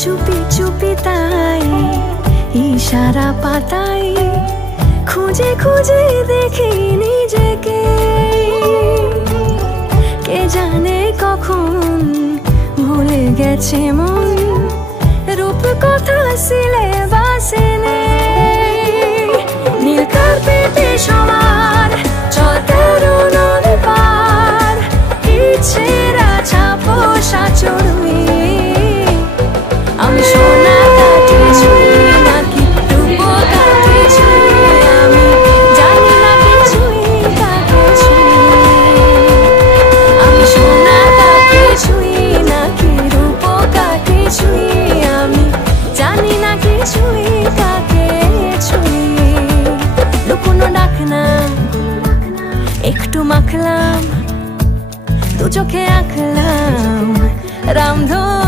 চুপি চুপি তাই ইশারা পাতাই খুঁজে খুঁজে দেখি নিজেকে। কে জানে কখন ভুলে গেছে মন, রূপ কথা সিলেবাসে নেই। নীল কার্পেটে সবার চল তেরো নদ পার, ইচ্ছেরা ছাপোষা চড়ুই। আমি সোনা কাঠে ছুঁই নাকি রূপ কাঠে ছুঁই, আমি জানি না কিছুই কাকে ছুঁই। আমি সোনা কাঠে ছুঁই নাকি রূপ কাঠে ছুঁই, আমি জানি না কিছুই কাকে ছুঁই। লুকোনো ডাকলাম একটু মাখলাম, দু চোখে আঁকলাম রামধন।